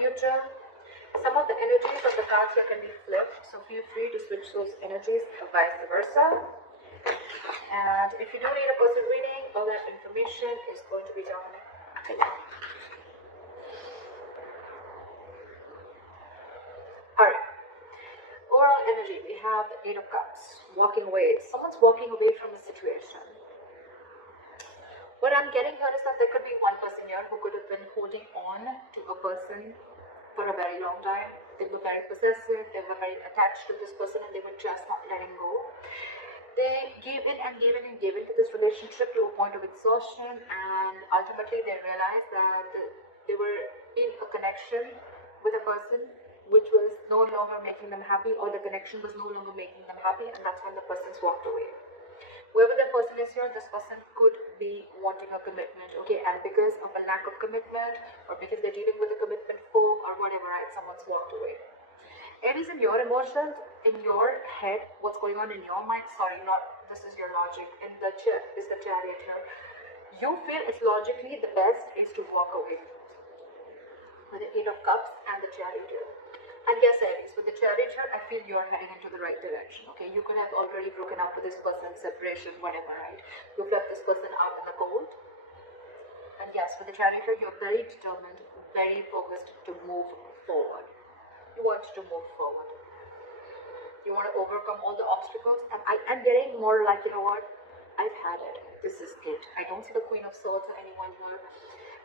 future. Some of the energies of the cards here can be flipped, so feel free to switch those energies or vice versa. And if you don't need a person reading, all that information is going to be down below. Alright. Overall energy, we have the Eight of Cups, walking away. Someone's walking away from a situation. What I'm getting here is that there could be one person here who could have been holding on to a person for a very long time. They were very possessive, they were very attached to this person, and they were just not letting go. They gave in and gave in and gave into this relationship to a point of exhaustion, and ultimately they realized that they were in a connection with a person which was no longer making them happy, or the connection was no longer making them happy, and that's when the person's walked away. Whoever the person is here, this person could be wanting a commitment, okay, and because of a lack of commitment, or because they're dealing with a commitment phobe or whatever, right, someone's walked away. Aries, in your emotions, in your head, what's going on in your mind, sorry, not, this is your logic, in the is the Chariot here. You feel it's logically the best is to walk away with the Eight of Cups and the Chariot here. And yes, Aries, with the Chariot here, I feel you're heading into the right direction, okay? You could have already broken up with this person, separation, whatever, right? You've left this person out in the cold. And yes, with the Chariot here, you're very determined, very focused to move forward. You want to move forward. You want to overcome all the obstacles. And I'm getting more like, you know what? I've had it. This is it. I don't see the Queen of Swords or anyone here.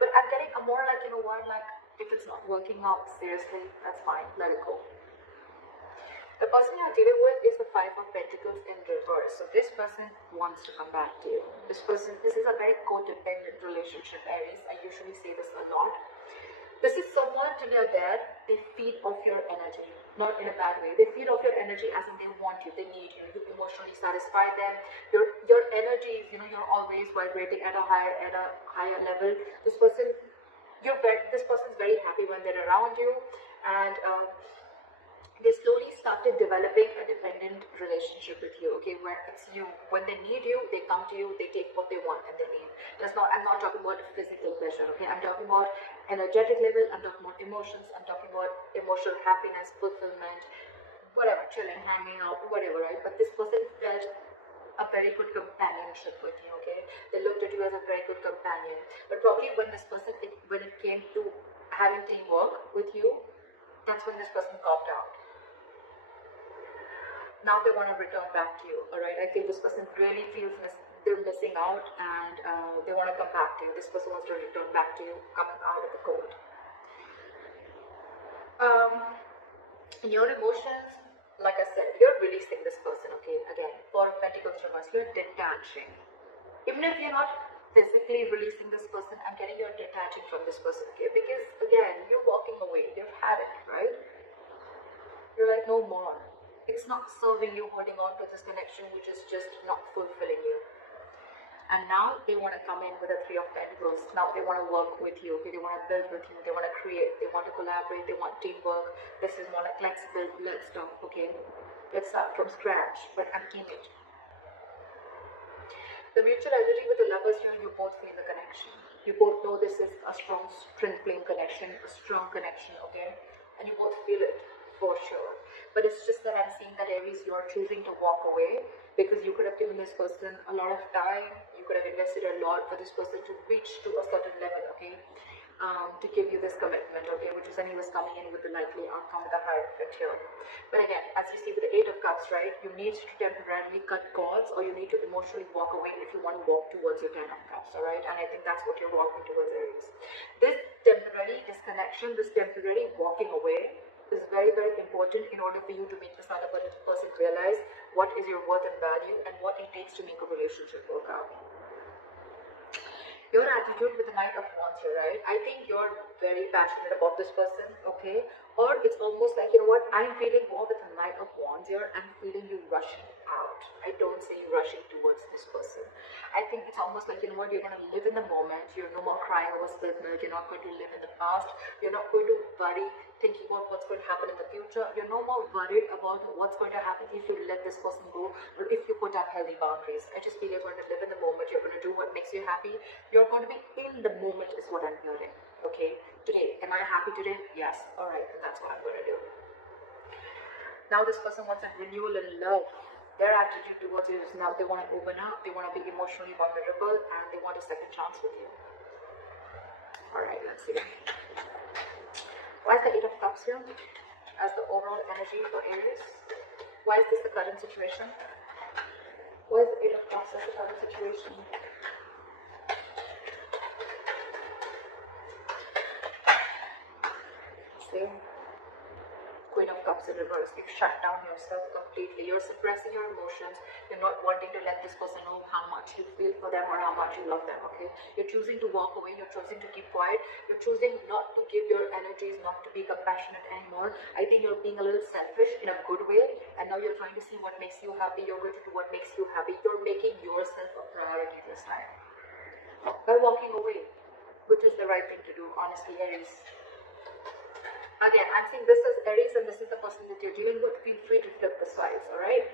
But I'm getting a more like, you know what? Like, if it's not working out, seriously, that's fine. Let it go. The person you're dealing with is the Five of Pentacles in reverse. So this person wants to come back to you. This is a very codependent relationship, Aries. I usually say this a lot. This is someone till they're dead, they feed off your energy, not in a bad way. They feed off your energy as in they want you, they need you, you emotionally satisfy them. Your energy is, you're always vibrating at a higher level. This person's very happy when they're around you, and they slowly started developing a dependent relationship with you, okay, where it's you. When they need you, they come to you, they take what they want and they need. I'm not talking about physical pleasure, okay, I'm talking about energetic level, I'm talking about emotions, I'm talking about emotional happiness, fulfillment, whatever, chilling, hanging out, whatever, right? But this person felt a very good companionship with you, okay? They looked at you as a very good companion. But probably when when it came to having teamwork with you, that's when this person copped out. Now they want to return back to you, alright? I think this person really feels they're missing out, and they want to come back to you. This person wants to return back to you, coming out of the cold. In your emotions, like I said, you're releasing this person, okay? Again, Four of Pentacles reverse, you're detaching. Even if you're not physically releasing this person, I'm getting you're detaching from this person, okay? Because again, you're walking away, you've had it, right? You're like, no more. It's not serving you, holding on to this connection which is just not fulfilling you. And now they want to come in with a Three of Pentacles. Now they want to work with you, okay? They want to build with you, they want to create, they want to collaborate, they want teamwork. This is more like flexible, let's start, okay? Let's start from scratch, but I'm keeping it. The mutual energy with the Lovers here, you both feel the connection. You both know this is a strong twin flame connection, a strong connection, okay? And you both feel it for sure. But it's just that I'm seeing that Aries, you're choosing to walk away because you could have given this person a lot of time. You could have invested a lot for this person to reach to a certain level, okay? To give you this commitment, okay, which is anyways coming in with the likely outcome with the Hierophant here. But again, as you see with the Eight of Cups, right, you need to temporarily cut cords, or you need to emotionally walk away if you want to walk towards your Ten of Cups, all right? And I think that's what you're walking towards, Aries. This temporary disconnection, this temporary walking away is very, very important in order for you to make this other person realize what is your worth and value and what it takes to make a relationship work out. Your attitude with the Knight of Wands here, right? I think you're very passionate about this person, okay? Or it's almost like, you know what, I'm feeling more with the Knight of Wands here. I'm feeling you rushing out. I don't see you rushing towards this person. I think it's almost like, you know what, you're going to live in the moment. You're no more crying over spilled milk. You're not going to live in the past. You're not going to worry, thinking about what's going to happen in the future. You're no more worried about what's going to happen if you let this person go, or if you put up healthy boundaries. I just feel you're going to live in the moment. You're going to do what makes you happy. You're going to be in the moment is what I'm hearing. Okay, today, am I happy today? Yes. All right, that's what I'm going to do. Now this person wants a renewal in love. Their attitude towards you is now they want to open up, they want to be emotionally vulnerable, and they want a second chance with you. Alright, let's see. Why is the Eight of Cups here as the overall energy for Aries? Why is this the current situation? Why is the Eight of Cups as the current situation? See? Queen of Cups in reverse. You've shut down yourself completely. You're suppressing your emotions. You're not wanting to let this person know how much you feel for them or how much you love them, okay? You're choosing to walk away. You're choosing to keep quiet. You're choosing not to give your energies, not to be compassionate anymore. I think you're being a little selfish in a good way, and now you're trying to see what makes you happy. You're going to do what makes you happy. You're making yourself a priority this time. By walking away, which is the right thing to do, honestly, Aries. Again, I'm saying this is Aries and this is the person that you're dealing with. Feel free to flip the sides, alright?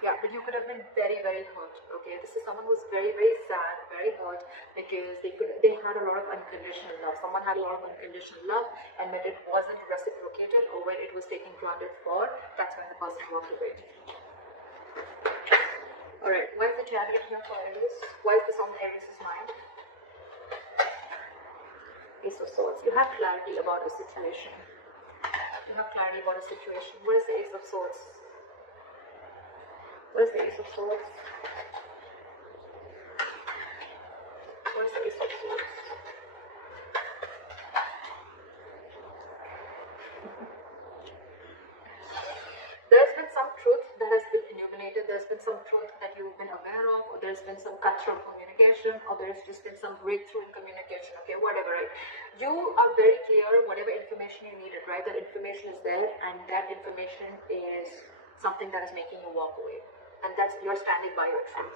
Yeah, but you could have been very, very hurt, okay? This is someone who's very, very sad, very hurt, because they had a lot of unconditional love. Someone had a lot of unconditional love, and when it wasn't reciprocated or when it was taken granted for, that's when the person walked away. Alright, why is the Chariot here for Aries? Why is this on Aries' mind? Ace of Swords. You have clarity about a situation. You have clarity about a situation. What is the Ace of Swords? What is the Ace of Swords? What is the Ace of Swords? There's been some truth that has been illuminated. There's been some truth that you've been aware of, or there's been some cutthroat communication, or there's just been some breakthrough in communication, okay, whatever, right? You are very clear whatever information you needed, right? That information is there, and that information is something that is making you walk away. And that's, you're standing by your truth.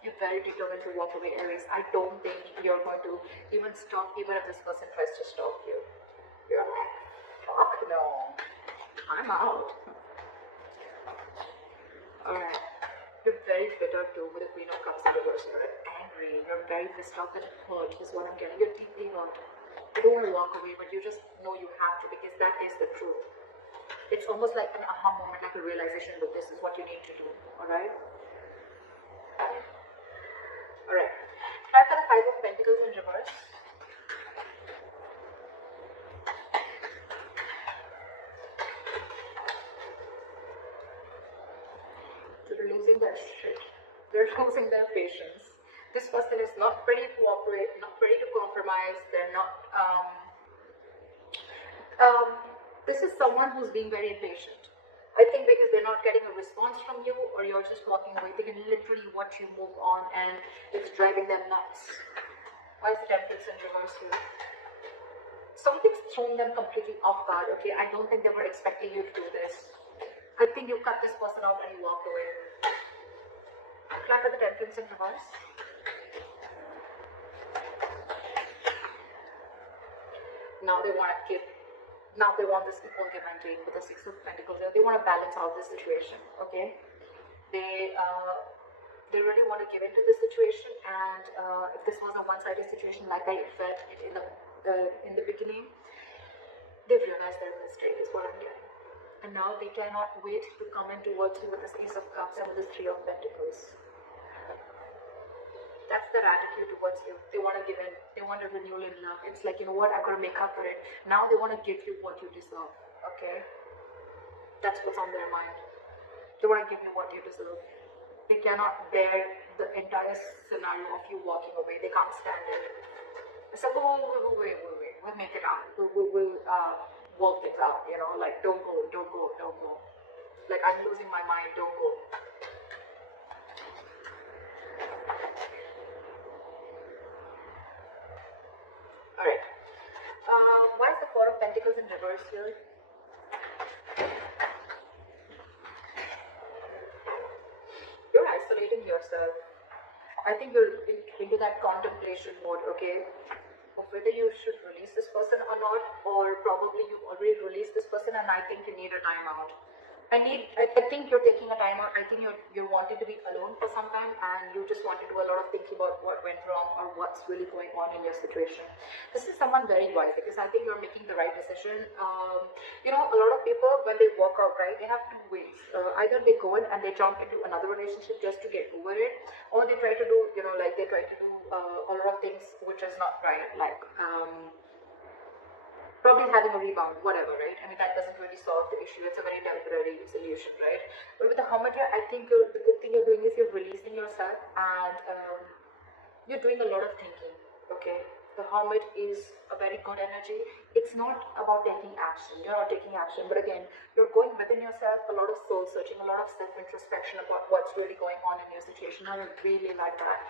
You're very determined to walk away, Aries. I don't think you're going to even stop, even if this person tries to stop you. You're like, fuck no, I'm out. Alright. You're very bitter too with the Queen of Cups in reverse. You're angry. You're very pissed off and hurt is what I'm getting. You're deeply hurt. You don't want to walk away, but you just know you have to, because that is the truth. It's almost like an aha moment, like a realization that this is what you need to do. Alright? Alright. Try for the Five of Pentacles in reverse. They're losing their shit. They're losing their patience. This person is not ready to cooperate, not ready to compromise. They're not. This is someone who's being very impatient. I think because they're not getting a response from you, or you're just walking away. They can literally watch you move on, and it's driving them nuts. Why is the Temperance in reverse here? Something's thrown them completely off guard. Okay, I don't think they were expecting you to do this. I think you cut this person out and you walked away. Clap for the Temperance in reverse. Now they want to give. Now they want this equal give and take with the Six of Pentacles. They want to balance out this situation. Okay, they really want to give into this situation. And if this was a one-sided situation, like I felt it in the beginning, they've realized their mistake. Is what I'm getting. And now they cannot wait to come in towards you with this Ace of Cups and with this Three of Pentacles. That's their attitude towards you. They want to give in. They want a renewal in love. It's like, you know what, I've got to make up for it. Now they want to give you what you deserve. Okay? That's what's on their mind. They want to give you what you deserve. They cannot bear the entire scenario of you walking away. They can't stand it. It's like, oh, wait. We'll make it out. We'll work things out. You know, like, don't go. Like, I'm losing my mind. Don't go. Alright. Why is the Four of Pentacles in reverse here? You're isolating yourself. I think you're into that contemplation mode, okay? Of whether you should release this person or not, or probably you've already released this person and I think you need a timeout. I think you're taking a time out. I think you're wanting to be alone for some time, and you just want to do a lot of thinking about what went wrong or what's really going on in your situation. This is someone very wise, because I think you're making the right decision. A lot of people, when they walk out, right, they have two ways. Either they go in and they jump into another relationship just to get over it, or they try to do, like they try to do a lot of things which is not right, like probably having a rebound, whatever, right? I mean, that doesn't really solve the issue. It's a very temporary solution, right? But with the Hermit, I think the good thing you're doing is you're releasing yourself, and you're doing a lot of thinking, okay? The Hermit is a very good energy. It's not about taking action. You're not taking action, but again, you're going within yourself, a lot of soul searching, a lot of self introspection about what's really going on in your situation. I really like that.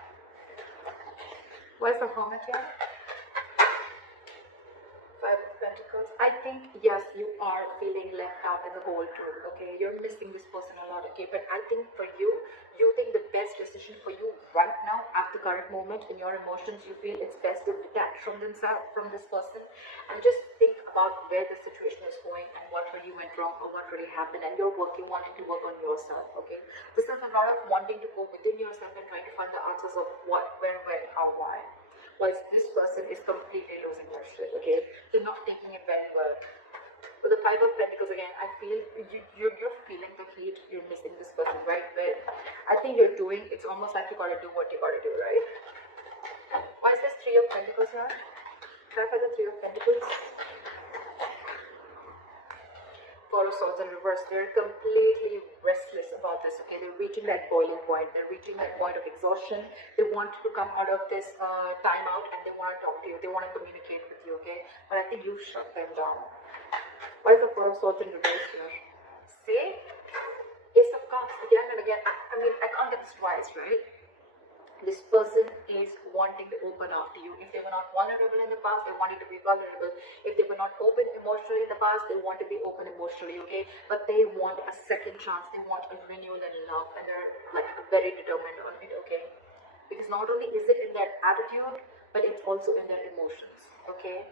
Why is the Hermit here? Five of Pentacles. I think, yes, you are feeling left out in the whole too, okay? You're missing this person a lot, okay? But I think for you, you think the best decision for you right now, at the current moment, in your emotions, you feel it's best to detach from this person, and just think about where the situation is going and what really went wrong or what really happened, and you're wanting to work on yourself, okay? This is a lot of wanting to go within yourself and trying to find the answers of what, where, when, how, why. Whilst this person is completely losing their shit, okay? They're not taking it very well. With the Five of Pentacles again, I feel you're feeling the heat, you're missing this person, right? But I think you're doing, it's almost like you gotta do what you gotta do, right? Why is this Three of Pentacles here? Clarify the Three of Pentacles. Four of Swords in reverse. They're completely restless about this, okay? They're reaching that boiling point. They're reaching that point of exhaustion. They want to come out of this timeout, and they want to talk to you. They want to communicate with you, okay? But I think you shut them down. Why is the Four of Swords in reverse here? See? Ace of Cups again and again. I mean, I can't get this twice, right? This person is wanting to open up to you. If they were not vulnerable in the past, they wanted to be vulnerable. If they were not open emotionally in the past, they want to be open emotionally, okay? But they want a second chance. They want a renewal in love, and they're like very determined on it, okay? Because not only is it in their attitude, but it's also in their emotions, okay?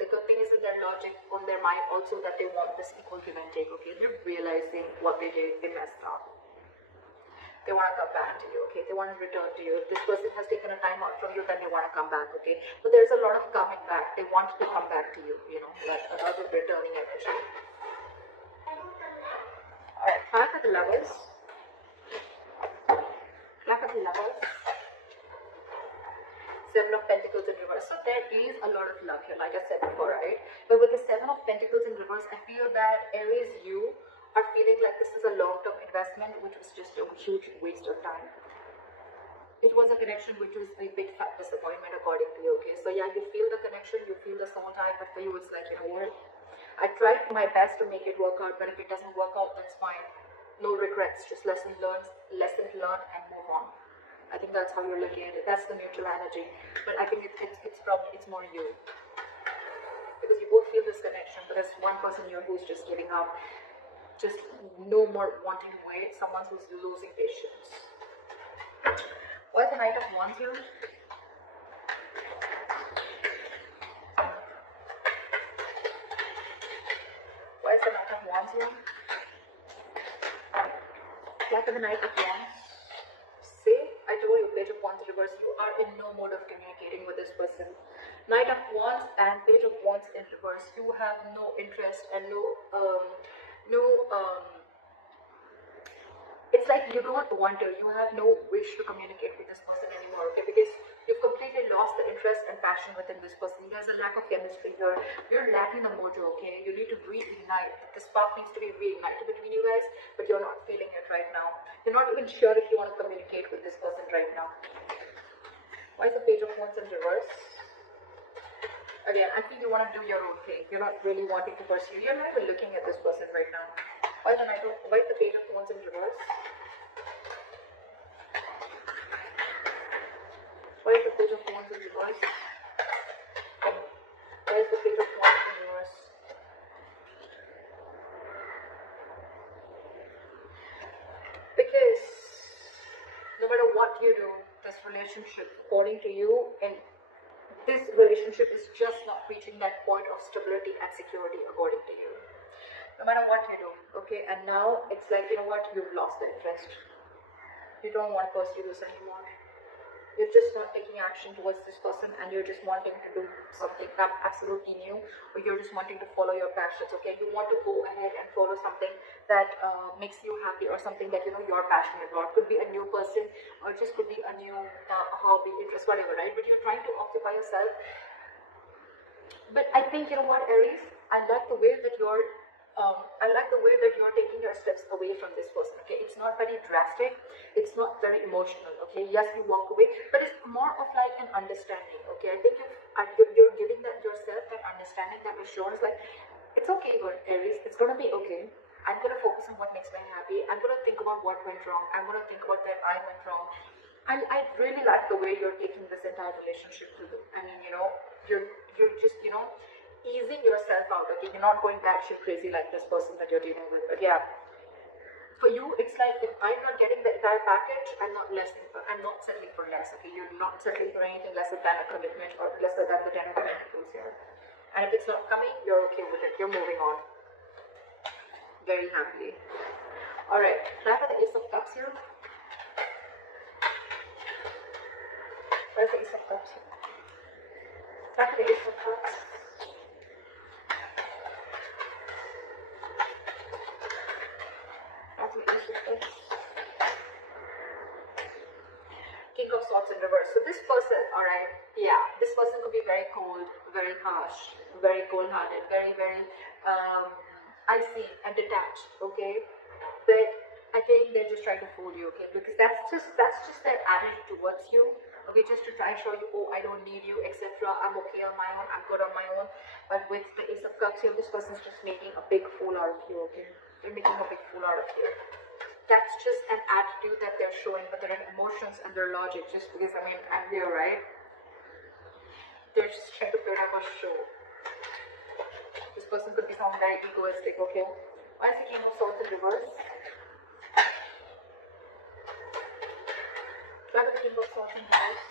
The good thing is in their logic, on their mind also, that they want this equal give and take, okay? They're realizing what they did, they messed up. They want to come back to you, okay? They want to return to you. If this person has taken a time out from you, then they want to come back, okay? But there's a lot of coming back. They want to come back to you, like a lot of returning energy. Alright, back at the Lovers. Back at the Lovers. Seven of Pentacles in reverse. So there is a lot of love here, like I said before, right? But with the Seven of Pentacles in reverse, I feel that Aries, you are feeling like this is a long-term investment, which was just a huge waste of time. It was a connection which was a big fat disappointment according to you, okay? So yeah, you feel the connection, you feel the soul tie, but for you it's like, what? I tried my best to make it work out, but if it doesn't work out, that's fine. No regrets, just lessons learned, and move on. I think that's how you're looking at it. That's the neutral energy. But I think it's more you. Because you both feel this connection, but there's one person here who's just giving up. Just no more wanting to wait. Someone who's losing patience. Why is the Knight of Wands here? Why is the Knight of Wands here? Like the Knight of Wands. See, I told you, Page of Wands reverse. You are in no mode of communicating with this person. Knight of Wands and Page of Wands in reverse. You have no interest and it's like you don't want to, you have no wish to communicate with this person anymore, okay? Because you've completely lost the interest and passion within this person. There's a lack of chemistry here. You're lacking the mojo, okay? You need to reignite. The spark needs to be reignited between you guys, but you're not feeling it right now. You're not even sure if you want to communicate with this person right now. Why is the Page of Wands in reverse? Again, I think you want to do your own thing. You're not really wanting to pursue. You're not even looking at this person right now. Why is the Page of Wands in reverse? Why is the Page of Wands in reverse? Why is the Page of Wands in reverse? Because no matter what you do, this relationship, according to you, and this relationship is just not reaching that point of stability and security, according to you. no matter what you do, okay? And now it's like, you know what, you've lost the interest. You don't want to pursue this anymore. You're just not taking action towards this person, and you're just wanting to do something absolutely new, or you're just wanting to follow your passions, okay? You want to go ahead and follow something that makes you happy, or something that you know you're passionate about. Could be a new person, or just could be a new hobby, interest, whatever, right? But you're trying to occupy yourself. But I think, you know what, Aries, I like the way that you're taking your steps away from this person, okay? It's not very drastic, it's not very emotional, okay? Yes, you walk away, but it's more of like an understanding, okay? I think you're giving that yourself that understanding, that assurance, like, it's okay, but Aries, it's gonna be okay. I'm gonna focus on what makes me happy. I'm gonna think about what went wrong. I'm gonna think about where I went wrong. I really like the way you're taking this entire relationship to the, I mean, you know, you're just, you know, easing yourself out, okay? You're not going batshit crazy like this person that you're dealing with. But yeah, for you, it's like, if I'm not getting the entire package, I'm not settling for less, okay? You're not settling for anything lesser than a commitment, or lesser than the 10 of Pentacles here. And if it's not coming, you're okay with it. You're moving on very happily. Alright, now for the Ace of Cups here. Where's the Ace of Cups here? Now for the Ace of Cups. Now for the Ace of Cups. King of Swords in reverse. So this person, alright, yeah, this person could be very cold, very harsh, very cold-hearted, very, very icy and detached, okay? But I think they're just trying to fool you, okay? Because that's just their attitude towards you, okay? Just to try and show you, oh, I don't need you, etc. I'm okay on my own, I'm good on my own. But with the Ace of Cups here, this person's just making a big fool out of you, okay? They're making a big fool out of you. That's just an attitude that they're showing, but their emotions and their logic, just because, I mean, I'm here, right? They're just trying to put up a show. This person could be someone very egoistic, okay? Why is the King of Swords in reverse? Why is the King of Swords in reverse?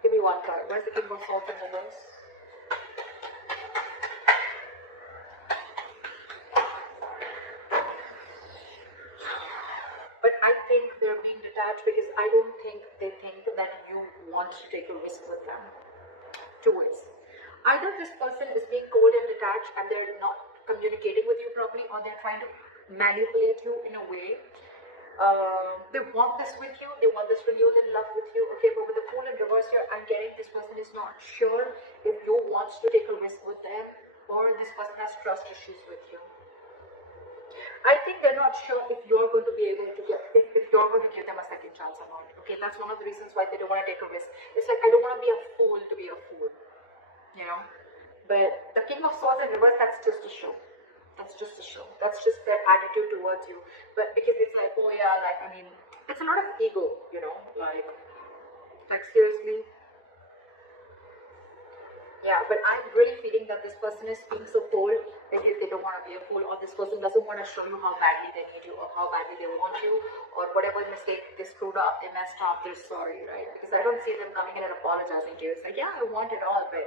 Give me one card. Where's the King of Swords in reverse? But I think they're being detached because I don't think they think that you want to take a risk with them. Two ways. Either this person is being cold and detached and they're not communicating with you properly, or they're trying to manipulate you in a way. They want this with you, they want this renewal in love with you, okay? But with the Fool in reverse here, I'm getting this person is not sure if you want to take a risk with them, or this person has trust issues with you. I think they're not sure if you're going to be able to get, if you're going to give them a second chance or not, okay? That's one of the reasons why they don't want to take a risk. It's like, I don't want to be a fool to be a fool, you know? But the King of Swords in reverse, that's just a show. That's just a show. That's just their attitude towards you. But because it's like, oh yeah, like, I mean, it's a lot of ego, you know, like seriously. Yeah, but I'm really feeling that this person is being so cold because they don't want to be a fool, or this person doesn't want to show you how badly they need you, or how badly they want you, or whatever mistake they screwed up, they messed up, they're sorry, right? Because I don't see them coming in and apologizing to you. It's like, yeah, I want it all, but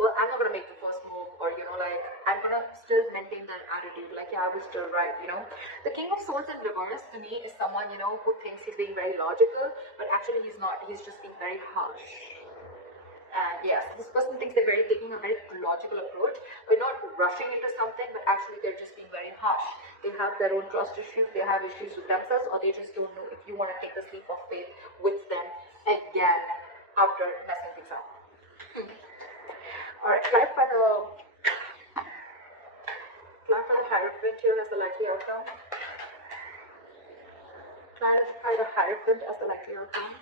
well, I'm not going to make the first move, or, you know, like, I'm going to still maintain that attitude, like, yeah, I was still right, you know. The King of Swords in reverse, to me, is someone, you know, who thinks he's being very logical, but actually he's not. He's just being very harsh. And yes, this person thinks they're taking a very logical approach, but not rushing into something, but actually they're just being very harsh. They have their own trust issues, they have issues with themselves, or they just don't know if you want to take the leap of faith with them again after messing things up. Alright, clarify the Hierophant here as the likely outcome. Clarify the Hierophant as the likely outcome.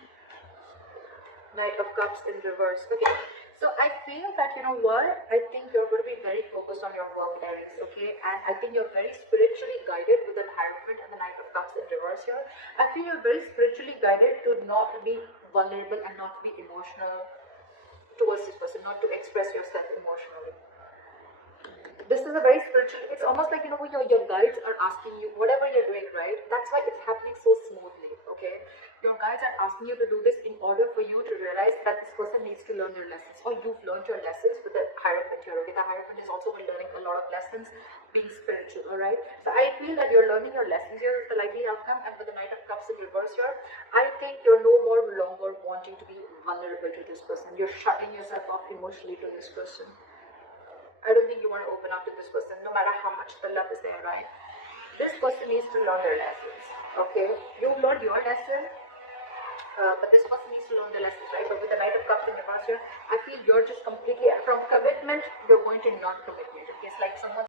Knight of Cups in reverse. Okay, so I feel that, you know what, I think you're going to be very focused on your work, Aries, okay? And I think you're very spiritually guided with the Hierophant and the Knight of Cups in reverse here. I feel you're very spiritually guided to not be vulnerable and not be emotional towards this person, not to express yourself emotionally. This is a very spiritual, it's almost like, you know, your guides are asking you, whatever you're doing, right? That's why it's happening so smoothly, okay? Your guides are asking you to do this in order for you to realize that this person needs to learn your lessons, or you've learned your lessons with the Hierophant here, okay? The Hierophant is also been learning a lot of lessons, being spiritual, alright? So I feel that you're learning your lessons here is the likely outcome, and with the Knight of Cups in reverse here, I think you're no more longer wanting to be vulnerable to this person. You're shutting yourself off emotionally to this person. I don't think you want to open up to this person, no matter how much the love is there, right? This person needs to learn their lessons, okay? You've learned your lesson, but this person needs to learn the lessons, right? But with the Knight of Cups in your past here, I feel you're just completely, from commitment, you're going to non-commitment. It's like someone